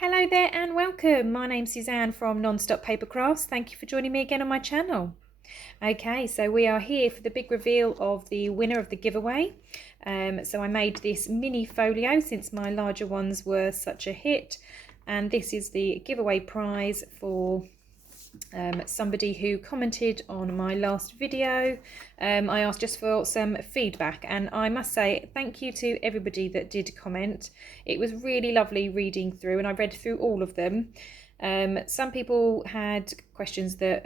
Hello there and welcome. My name's Suzanne from Nonstop Papercrafts. Thank you for joining me again on my channel. Okay, so we are here for the big reveal of the winner of the giveaway. So I made this mini folio since my larger ones were such a hit, and this is the giveaway prize for somebody who commented on my last video. I asked just for some feedback, and I must say thank you to everybody that did comment. It was really lovely reading through, and I read through all of them. Some people had questions that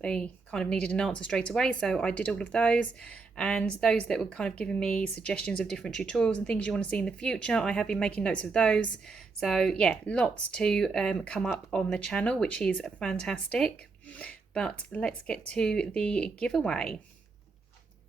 they kind of needed an answer straight away, so I did all of those. And those that were kind of giving me suggestions of different tutorials and things you want to see in the future, I have been making notes of those. So yeah, lots to come up on the channel, which is fantastic. But let's get to the giveaway.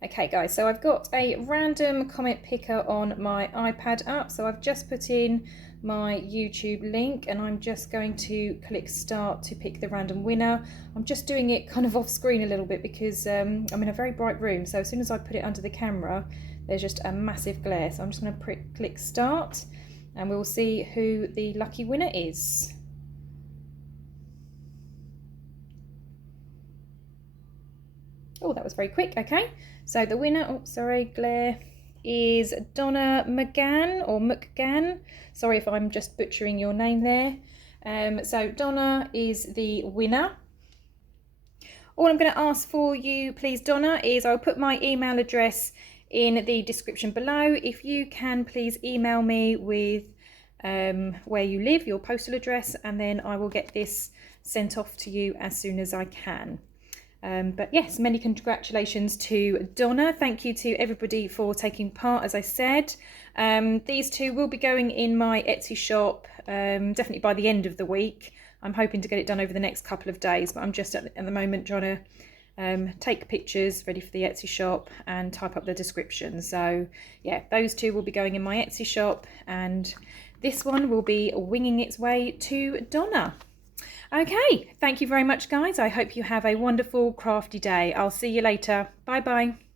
Okay guys, so I've got a random comment picker on my iPad up. So I've just put in my YouTube link and I'm just going to click start to pick the random winner. I'm just doing it kind of off screen a little bit because I'm in a very bright room. So as soon as I put it under the camera, there's just a massive glare. So I'm just going to click start and we'll see who the lucky winner is. Oh, that was very quick. Okay, so the winner, oh sorry, glare, is Donna McGann or McGann. Sorry if I'm just butchering your name there. So Donna is the winner. All I'm going to ask for you, please, Donna, is I'll put my email address in the description below. If you can, please email me with where you live, your postal address, and then I will get this sent off to you as soon as I can. But yes, many congratulations to Donna. Thank you to everybody for taking part, as I said. These two will be going in my Etsy shop definitely by the end of the week. I'm hoping to get it done over the next couple of days, but I'm just at the moment trying to take pictures ready for the Etsy shop and type up the description. So yeah, those two will be going in my Etsy shop and this one will be winging its way to Donna. Okay, thank you very much, guys. I hope you have a wonderful crafty day. I'll see you later. Bye bye.